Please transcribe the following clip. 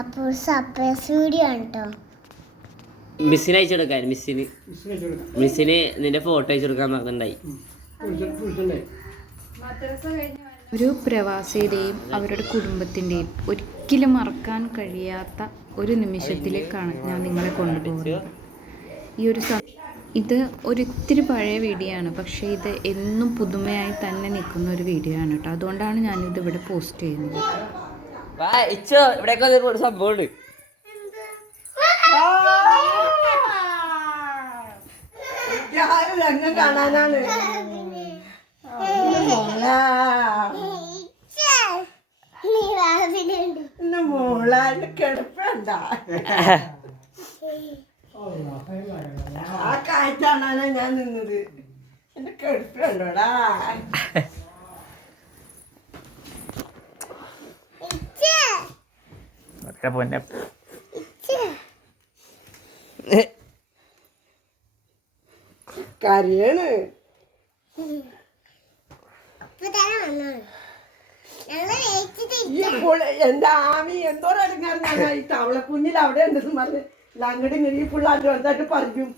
അപ്പോൾ surprise video ആണ് കേട്ടോ. മിസ്സിന് അയച്ചെടുക്കാൻ മിസ്സിന് നിന്റെ ഫോട്ടോ അയച്ചെടുക്കാൻ പറഞ്ഞിട്ടുണ്ടായി. ഒരു പ്രവാസിയുടെയും അവരുടെ കുടുംബത്തിൻ്റെയും ഒരിക്കലും മറക്കാൻ കഴിയാത്ത ഒരു നിമിഷത്തിലേക്കാണ് ഞാൻ നിങ്ങളെ കൊണ്ടുപോകുന്നത്. ഇത് ഒരിത്തിരി പഴയ വീഡിയോ ആണ്, പക്ഷേ ഇത് എന്നും പുതുമയായി തന്നെ നിൽക്കുന്ന ഒരു വീഡിയോ ആണ് കേട്ടോ. അതുകൊണ്ടാണ് ഞാനിത് ഇവിടെ പോസ്റ്റ് ചെയ്യുന്നത്. ഇവിടെ സംഭവമുണ്ട്. കാണാനാണ് മോളാന്റെ കിടപ്പണ്ട ആ കാഴ്ച കാണാനാ ഞാൻ നിന്നത്. എന്റെ കിടപ്പുണ്ടോടാ. കരയാണ്. എന്റെ ആമി എന്തോരടങ്ങാറ് ഈ തവള കുഞ്ഞിൽ അവിടെ ഉണ്ടെന്ന് പറഞ്ഞ് അങ്ങോട്ട് ഇങ്ങനെ ഈ പിള്ളേർ വന്നിട്ട് പറയും.